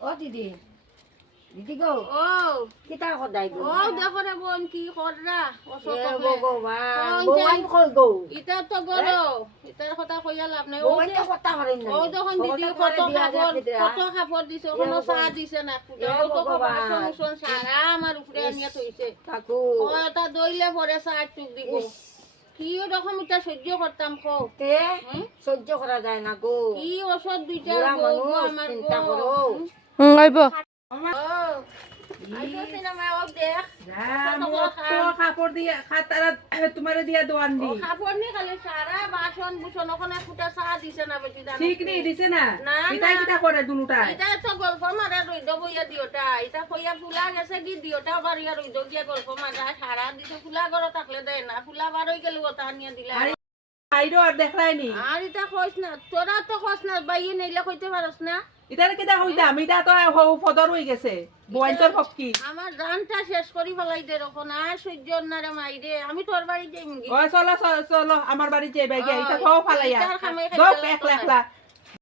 ও দিদি দিদি গো ও কিতা সদায় গো ও দেখো রে বোন কি কররা এ ভগবান বৌয়ান কই গো এটা তো বড় এটার কথা কইয়া লাভ নাই ও বৌয়ান যে তো কথা হরেন না ও যখন দিদি কত খাবার দিছে কোনো চা দিছে না ও তো বাসন উসন সারা আমার উপরে আনিয়া থইছে কাকু ও এটা দইলে পরে চা টুক দিব কি রকম এটা সহ্য করতাম কো তে সহ্য করা যায় না গো কি ওষুধ দুইটা বুড়া বউ মানুষ আমার চিন্তা করো আইব আইতো সিনেমা ও দেখ কাপড় দিয়ে খাতারা তোমারে দিয়া দোয়ান দি খাবার নি খালি সারা বাসন বুসন ওখানে ফুটা চা দিছে না বেটি জানো ঠিক নেই দিছে না না, এটা না। কিটা করে দুলুটা এটা তো গল্প মারা রইদ বইয়া দিওটা এটা কইয়া ফুলা গেছে কি দিওটা বাড়িয়া রইদ গিয়া গল্প মারা সারা দিছে ফুলা ঘর থাকলে দেয় না ফুলা বার হয়ে গেল ওটা নিয়ে দিলা আইরো আর দেখলাইনি আর এটা কইস না তোরা তো কইস না বাইয়ে নেইলে কইতে পারস না ইতার কিটা হইতাম এটা তো ফদর হই গেছে বয়ন্তর পক্ষী আমার গানটা শেষ করি ফেলাই দে রকম আর সহ্য না রে মাইরে আমি তোর বাড়ি যাই ও চলো চলো চলো আমার বাড়ি যাই বাইকে এটা খাও ফালাইয়া এটার খামে খাইতে দোক লাগতো একলা না। একলা